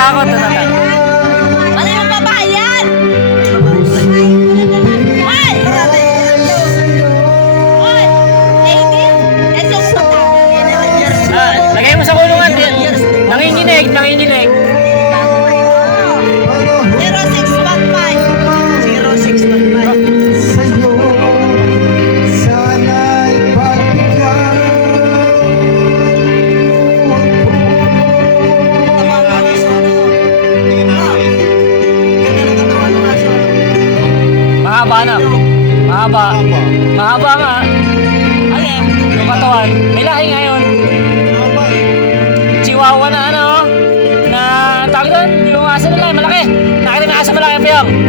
natatakot, natatakot. Ano yung babae yan? Hoy! Hoy! Lady? Ito yung mata. Lagay mo sa kulungan. Nanginginig, nanginginig. 0615. 0615. Mahaba na. Mahaba. Mahaba nga. Alin? Yung katawan. May lahi ngayon. Chihuahua na ano. Na tawag doon. Yung asa nila. Malaki. Nakita mo yung asa malaki. Piyong.